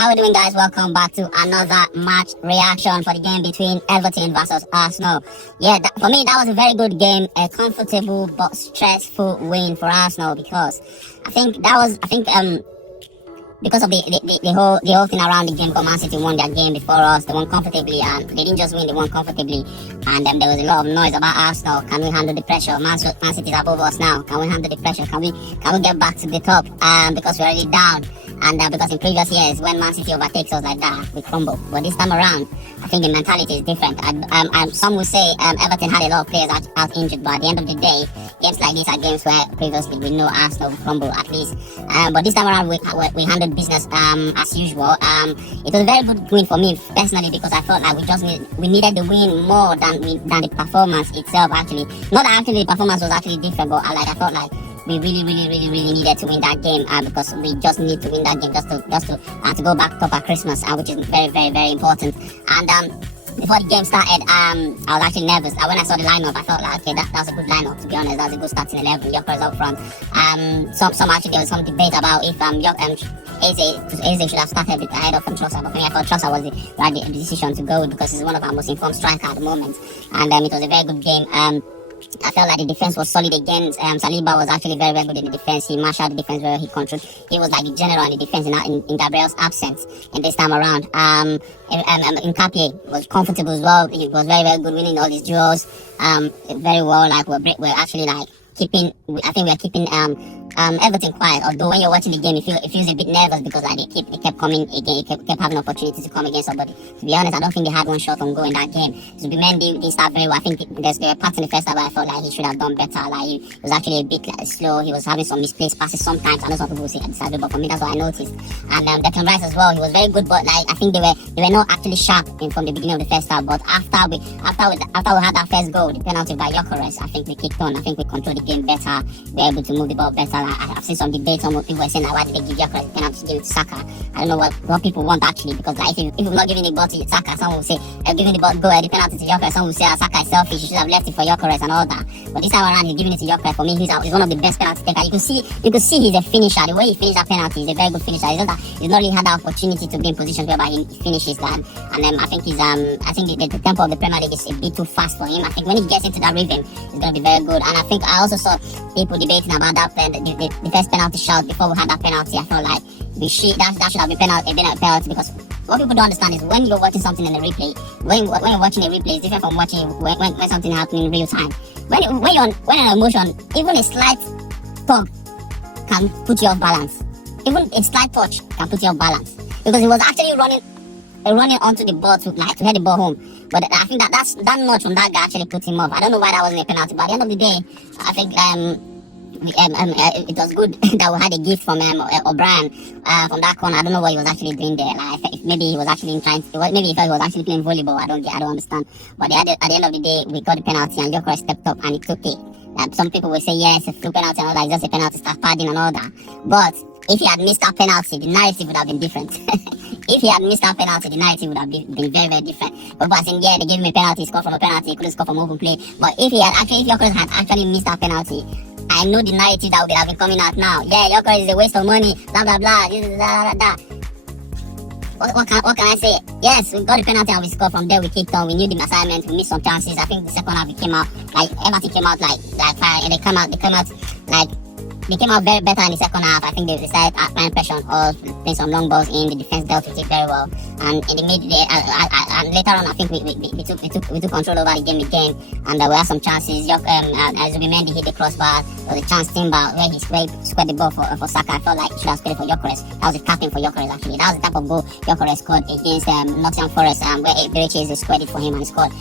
How are we doing, guys? Welcome back to another match reaction for the game between Everton versus Arsenal. Yeah, for me, that was a very good game, a comfortable but stressful win for Arsenal because because of the whole thing around the game, because Man City won their game before us. They won comfortably, and they didn't just win, they won comfortably. And there was a lot of noise about Arsenal. Can we handle the pressure? Man City is above us now. Can we handle the pressure? Can we get back to the top? Because we're already down. And because in previous years, when Man City overtakes us like that, we crumble. But this time around, I think the mentality is different. Some will say Everton had a lot of players out injured, but at the end of the day, games like this are games where previously we know Arsenal will crumble at least. But this time around, we handled business as usual. It was a very good win for me personally because I felt like we needed the win more than the performance itself. Actually, not that actually the performance was actually different, but I felt like we really needed to win that game because we just need to win that game just to go back top at Christmas, which is very important. And before the game started, I was actually nervous. When I saw the lineup, I felt like, okay, that was a good lineup, to be honest. That was a good starting 11. Gyökeres up front. There was some debate about if Eze should have started ahead of Trossard, but for me, I thought Trossard was the right decision to go with because he's one of our most informed strikers at the moment. And it was a very good game. I felt like the defense was solid again. Saliba was actually very good in the defense. He marshaled the defense very well. He controlled. He was like the general in the defense in Gabriel's absence. And this time around, Nkapie was comfortable as well. He was very good winning all these duels. Very well. Like we're actually like keeping. I think we're keeping Everton quiet. Although when you're watching the game, it feels a bit nervous because like they kept coming again. Kept having opportunities to come against somebody. To be honest, I don't think they had one shot on goal in that game. Zubimendi didn't start very well. I think there were parts in the first half where I felt like he should have done better. Like he was actually a bit slow. He was having some misplaced passes sometimes. I know some people say decided, but for me that's what I noticed. And Declan Rice as well. He was very good, but like I think they were not actually sharp from the beginning of the first half. But after we had that first goal, the penalty by Gyökeres, I think we kicked on. I think we controlled the game better. We were able to move the ball better. I've seen some debates. Some people were saying that why did they give Gyökeres the penalty to give it to Saka? I don't know what people want actually, because like if you're not giving the ball to Saka, someone will say giving the ball the penalty to Gyökeres. Someone will say Saka is selfish. He should have left it for Gyökeres and all that. But this time around, he's giving it to Gyökeres. For me, he's one of the best penalty takers. You can see he's a finisher. The way he finished that penalty, he's a very good finisher. He's not really had that opportunity to be in position whereby he finishes that. And I think the tempo of the Premier League is a bit too fast for him. I think when he gets into that rhythm, he's going to be very good. And I think I also saw people debating about that the first penalty shot before we had that penalty. I felt like that should have been a penalty because what people don't understand is when you're watching something in a replay, when you're watching a replay, it's different from watching when something happening in real time. When an emotion, even a slight tug can put you off balance. Even a slight touch can put you off balance because he was actually running onto the ball to head the ball home. But I think that notch from that guy actually put him off. I don't know why that wasn't a penalty, but at the end of the day, I think it was good that we had a gift from O'Brien from that corner. I don't know what he was actually doing there. Like maybe he was actually maybe he thought he was actually playing volleyball. I don't understand. But at the end of the day, we got the penalty and Gyökeres stepped up and he took it. Some people will say yes, it's a full penalty and all that. It's just a penalty, start padding and all that. But if he had missed that penalty, the narrative would have been different. If he had missed that penalty, the narrative would have been very different. But by saying, yeah, they gave him a penalty, he scored from a penalty, he couldn't score from open play. But if Gyökeres had actually missed that penalty, I know the narrative that would have been coming out now. Yeah, Gyökeres is a waste of money, blah blah blah, blah, blah, blah. What can I say? Yes, we got the penalty and we scored. From there we kicked on. We knew the assignment. We missed some chances. I think the second half we came out like Everton came out like fire, and they came out very better in the second half. I think they decided applying pressure on us, playing some long balls in. The defense dealt with it very well. And in the mid, and later on, I think we took control over the game again. And we had some chances. Zubimendi hit the crossbar. There was a chance Timber where he squared the ball for Saka. I felt like he should have squared it for Gyökeres. That was a tapping for Gyökeres actually. That was the type of goal Gyökeres scored against Nottingham Forest, where Eberechi squared it for him and he scored.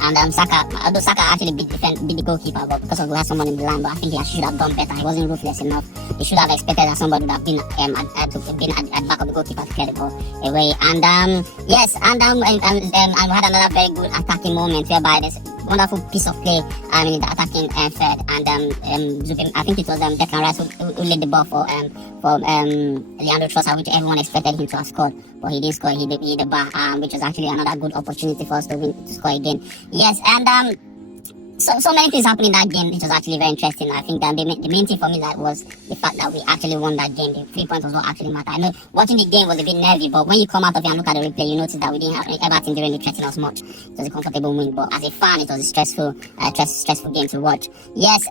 And Saka, although Saka actually beat the goalkeeper, but because we had someone in the line, but I think he should have done better. He wasn't ruthless enough. He should have expected that somebody would have been at the back of the goalkeeper to clear the ball away. And we had another very good attacking moment whereby there's wonderful piece of play in the attacking third. And I think it was Declan Rice who laid the ball for Leandro Trossard, which everyone expected him to have scored, but he didn't score. He hit the bar, which was actually another good opportunity for us to score again. Yes, and So many things happened in that game. It was actually very interesting. I think that the main thing for me that was the fact that we actually won that game. The 3 points was what actually mattered. I know watching the game was a bit nervy, but when you come out of it and look at the replay, you notice that we didn't have Everton didn't really threaten us much. It was a comfortable win, but as a fan, it was a stressful game to watch. Yes.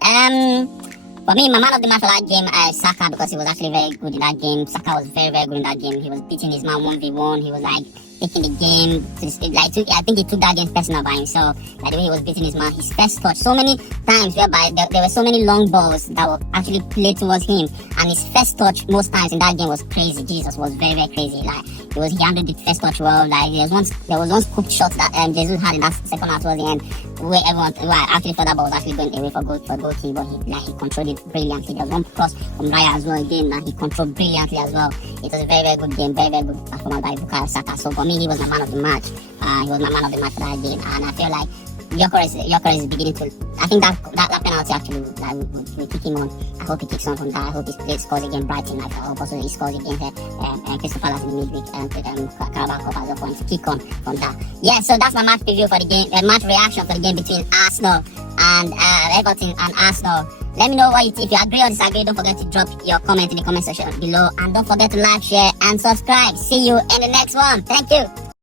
For me, my man of the match for that game, Saka, because he was actually very good in that game. Saka was very, very good in that game. He was beating his man 1v1. He was like taking the game I think he took that game personal by himself. Like the way he was beating his man, his first touch. So many times whereby there were so many long balls that were actually played towards him, and his first touch most times in that game was crazy. Jesus was very, very crazy. Like he handled the first touch well. Like there was once cooked shots that Jesus had in that second half towards the end, where everyone actually thought that ball was actually going away for goalkeeper, but he controlled it brilliantly. There was one cross from Raya as well again that he controlled brilliantly as well. It was a very, very good game, very, very good performance by Bukayo Saka. So for me, he was my man of the match. He was my man of the match for that game, and I feel like Gyökeres is beginning to. I think that penalty actually, like, we kick him on. I hope he kicks on from that. I hope he scores against Brighton. Like, I hope also he scores against Crystal Palace in the midweek Carabao Cup as a point to kick on from that. Yeah, so that's my match preview for the game, match reaction for the game between Arsenal and Everton and Arsenal. Let me know if you agree or disagree. Don't forget to drop your comment in the comment section below, and don't forget to like, share, and subscribe. See you in the next one. Thank you.